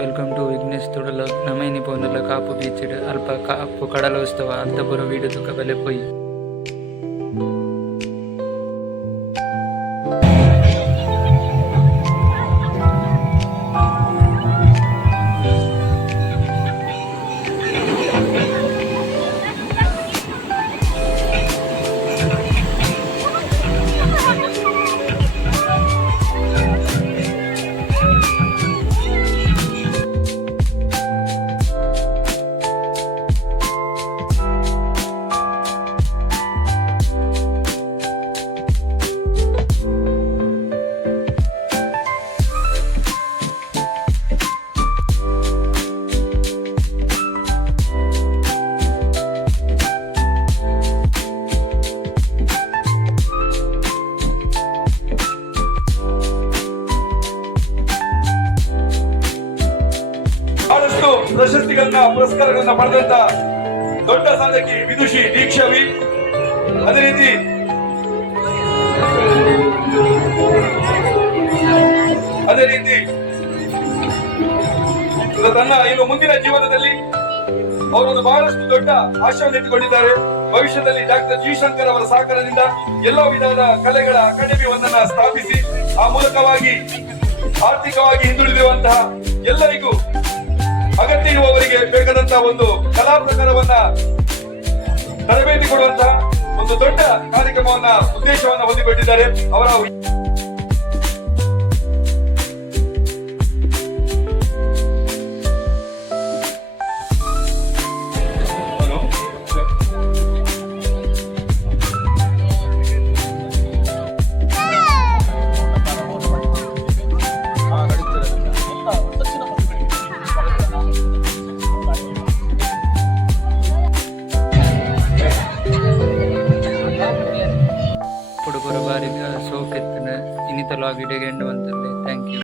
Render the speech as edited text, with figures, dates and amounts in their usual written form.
Welcome to Vignesh ತುಡಲ ನಮೈನಿ ಪೋಂದಲ Kapu ಬೀಚಿಡ್ ಅಲ್ಪ ಕಾಪು ಕಡಲೋತ್ಸವ ಅತ್ತಪುರ ವೀಡು ತುಕ ಬೆಲೆ ಪೊಯ್ ಬಹಳಷ್ಟು ಪ್ರಶಸ್ತಿಗಳನ್ನ ಪುರಸ್ಕಾರಗಳನ್ನ ಪಡೆದಂತ ದೊಡ್ಡ ಸಾಧಕಿ ವಿದುಷಿ ದೀಕ್ಷಾವಿ. ಅದೇ ರೀತಿ ತನ್ನ ಇನ್ನು ಮುಂದಿನ ಜೀವನದಲ್ಲಿ ಅವರೊಂದು ಬಹಳಷ್ಟು ದೊಡ್ಡ ಆಶಯವನ್ನು ಇಟ್ಟುಕೊಂಡಿದ್ದಾರೆ. ಭವಿಷ್ಯದಲ್ಲಿ ಡಾಕ್ಟರ್ ಜಿ ಶಂಕರ್ ಅವರ ಸಹಕಾರದಿಂದ ಎಲ್ಲಾ ವಿಧದ ಕಲೆಗಳ ಅಕಾಡೆಮಿ ಒಂದನ್ನ ಸ್ಥಾಪಿಸಿ ಆ ಮೂಲಕವಾಗಿ ಆರ್ಥಿಕವಾಗಿ ಹಿಂದುಳಿದಿರುವಂತಹ ಎಲ್ಲರಿಗೂ ಅಗತ್ಯ ಇರುವವರಿಗೆ ಬೇಕಾದಂತಹ ಒಂದು ಕಲಾ ಪ್ರಕಾರವನ್ನ ತರಬೇತಿ ಕೊಡುವಂತಹ ಒಂದು ದೊಡ್ಡ ಕಾರ್ಯಕ್ರಮವನ್ನ ಉದ್ದೇಶವನ್ನ ಹೊಂದಿಕೊಂಡಿದ್ದಾರೆ. ಅವರ ಪುಡುಪುರ ಬಾರಿಗ ಸೋಕೆತ್ತಿನ ಇನ್ನಿತ ಲಾಗ್ ಇಡೆಗೆ ಎಂಡ್ ಬಂತಲ್ಲೇ ಥ್ಯಾಂಕ್ ಯು.